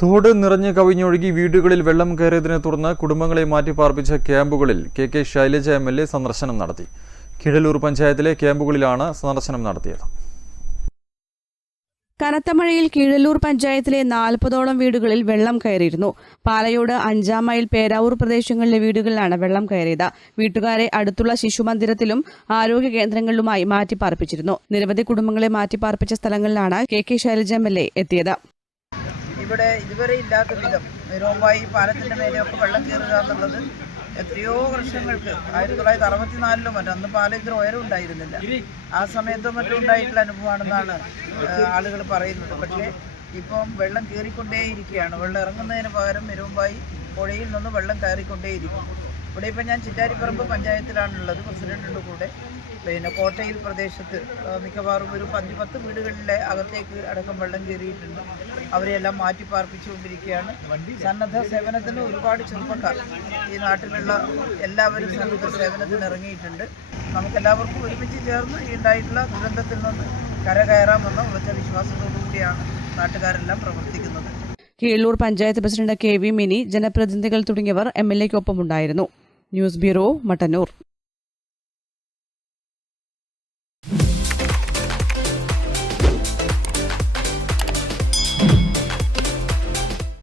തോട് നിറഞ്ഞു കവിഞ്ഞൊഴുകി വീടുകളിൽ വെള്ളം കയറിയതിനെ തുടർന്ന് കുടുംബങ്ങളെ മാറ്റിപ്പാർപ്പിച്ച ക്യാമ്പുകളിൽ K K Shailaja M L A സന്ദർശനം നടത്തി. കിഴലൂർ പഞ്ചായത്തിലെ ക്യാമ്പുകളിലാണ് സന്ദർശനം നടത്തിയത്. കനത്ത മഴയിൽ കീഴല്ലൂർ പഞ്ചായത്തിലെ നാൽപ്പതോളം വീടുകളിൽ വെള്ളം കയറിയിരുന്നു. പാലയോട് അഞ്ചാം മൈൽ പേരാവൂർ പ്രദേശങ്ങളിലെ വീടുകളിലാണ് വെള്ളം കയറിയത്. വീട്ടുകാരെ അടുത്തുള്ള ശിശുമന്ദിരത്തിലും ആരോഗ്യ കേന്ദ്രങ്ങളിലുമായി മാറ്റിപ്പാർപ്പിച്ചിരുന്നു. നിരവധി കുടുംബങ്ങളെ മാറ്റിപ്പാർപ്പിച്ച സ്ഥലങ്ങളിലാണ് കെ കെ ശൈലജ എം എത്തിയത്. ഇവിടെ ഇതുവരെ ഇല്ലാത്ത വിധം നിരോമ്പായി പാലത്തിന്റെ മേലെയൊക്കെ വെള്ളം കയറുക എന്നുള്ളത് എത്രയോ വർഷങ്ങൾക്ക് ആയിരത്തി തൊള്ളായിരത്തി അറുപത്തിനാലിലും മറ്റും അന്ന് പാലം ഇത്ര ഉയരം ഉണ്ടായിരുന്നില്ല. ആ സമയത്തും മറ്റും ഉണ്ടായിട്ടുള്ള അനുഭവമാണെന്നാണ് ആളുകൾ പറയുന്നത്. പക്ഷേ ഇപ്പം വെള്ളം കയറിക്കൊണ്ടേയിരിക്കുകയാണ്. വെള്ളം ഇറങ്ങുന്നതിന് പകരം നിരോമ്പായി പുഴയിൽ നിന്ന് വെള്ളം കയറിക്കൊണ്ടേയിരിക്കും. ഇവിടെ ഇപ്പം ഞാൻ ചിറ്റാരിപ്പറമ്പ് പഞ്ചായത്തിലാണുള്ളത്. പ്രസിഡന്റിന്റെ കൂടെ. പിന്നെ കോട്ടയിൽ പ്രദേശത്ത് മിക്കവാറും ഒരു പഞ്ച് പത്ത് വീടുകളിലെ അകത്തേക്ക് അടക്കം വെള്ളം കയറിയിട്ടുണ്ട്. അവരെയെല്ലാം മാറ്റി പാർപ്പിച്ചുകൊണ്ടിരിക്കുകയാണ് സന്നദ്ധ സേവനത്തിന് ഒരുപാട് ചെറുപ്പക്കാർ. ഈ നാട്ടിലുള്ള എല്ലാവരും സന്നദ്ധ സേവനത്തിന് ഇറങ്ങിയിട്ടുണ്ട്. നമുക്കെല്ലാവർക്കും ഒരുമിച്ച് ചേർന്ന് ഈ ഉണ്ടായിട്ടുള്ള ദുരന്തത്തിൽ നിന്ന് കരകയറാമെന്ന ഉറച്ച വിശ്വാസത്തോടു കൂടിയാണ് നാട്ടുകാരെല്ലാം പ്രവർത്തിക്കുന്നത്. Keezhallur panchayat president K V Mini ജനപ്രതിനിധികൾ തുടങ്ങിയവർ എം എൽ എക്കൊപ്പമുണ്ടായിരുന്നു ന്യൂസ് ബ്യൂറോ മട്ടന്നൂർ.